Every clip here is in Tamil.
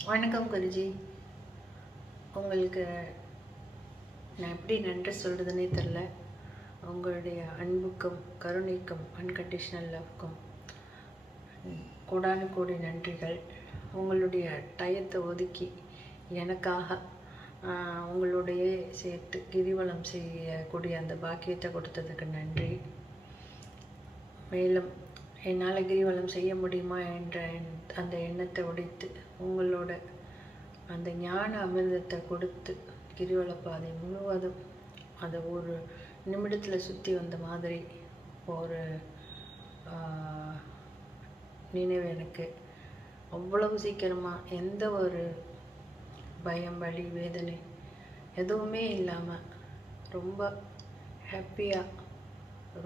வணக்கம் குருஜி. உங்களுக்கு நான் எப்படி நன்றி சொல்கிறதுனே தெரில. உங்களுடைய அன்புக்கும் கருணைக்கும் அன்கண்டிஷ்னல் லவ்க்கும் கோடானு கோடி நன்றிகள். உங்களுடைய டயத்தை ஒதுக்கி எனக்காக உங்களுடைய சேர்த்து கிரிவலம் செய்யக்கூடிய அந்த பாக்கியத்தை கொடுத்ததுக்கு நன்றி. மேலும் என்னால் கிரிவலம் செய்ய முடியுமா என்ற அந்த எண்ணத்தை உடைத்து உங்களோட அந்த ஞான அமிர்தத்தை கொடுத்து கிரிவல பாதை முழுவதும் அதை ஒரு நிமிடத்தில் சுற்றி வந்த மாதிரி ஒரு நினைவு எனக்கு. அவ்வளவு சீக்கிரமாக எந்த ஒரு பயம், வலி, வேதனை எதுவுமே இல்லாமல் ரொம்ப ஹாப்பியாக,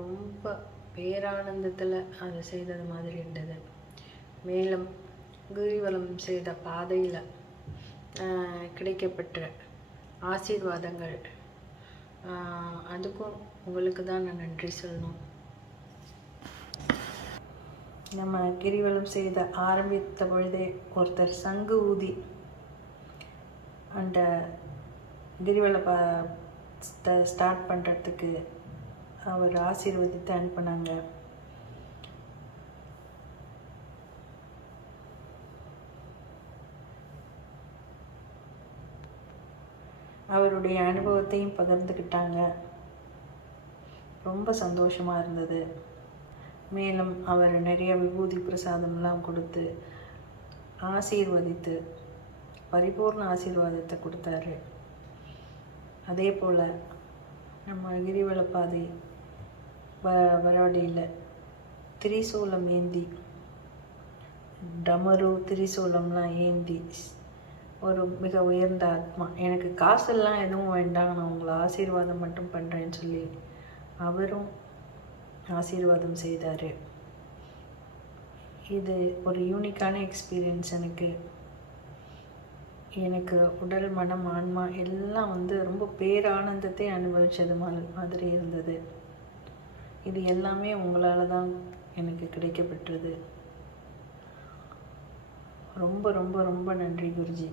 ரொம்ப பேரானந்தத்தில் அதை செய்தது மாதிரி இருந்தது. மேலும் கிரிவலம் செய்த பாதையில் கிடைக்கப்பட்ட ஆசீர்வாதங்கள், அதுக்கும் உங்களுக்கு தான் நான் நன்றி சொல்லணும். நம்ம கிரிவலம் செய்த ஆரம்பித்த பொழுதே ஒருத்தர் சங்கு ஊதி அந்த கிரிவல ஸ்டார்ட் பண்ணுறதுக்கு அவர் ஆசீர்வதித்து அனுப்பினாங்க. அவருடைய அனுபவத்தையும் பகிர்ந்துக்கிட்டாங்க. ரொம்ப சந்தோஷமாக இருந்தது. மேலும் அவர் நிறைய விபூதி பிரசாதம்லாம் கொடுத்து ஆசீர்வதித்து பரிபூர்ண ஆசீர்வாதத்தை கொடுத்தாரு. அதே போல் நம்ம கிரிவல பாதை வரவழியில் திரிசூலம் ஏந்தி, டமரு திரிசூலம்லாம் ஏந்தி ஒரு மிக உயர்ந்த ஆத்மா, எனக்கு காசெல்லாம் எதுவும் வேண்டாம், நான் உங்களை ஆசீர்வாதம் மட்டும் பண்ணுறேன்னு சொல்லி அவரும் ஆசீர்வாதம் செய்தார். இது ஒரு யூனிக்கான எக்ஸ்பீரியன்ஸ். எனக்கு உடல், மனம், ஆன்மா எல்லாம் ரொம்ப பேரானந்தத்தை அனுபவித்தது மாதிரி இருந்தது. இது எல்லாமே உங்களால் தான் எனக்கு கிடைக்கப்பட்டது. ரொம்ப ரொம்ப ரொம்ப நன்றி குருஜி.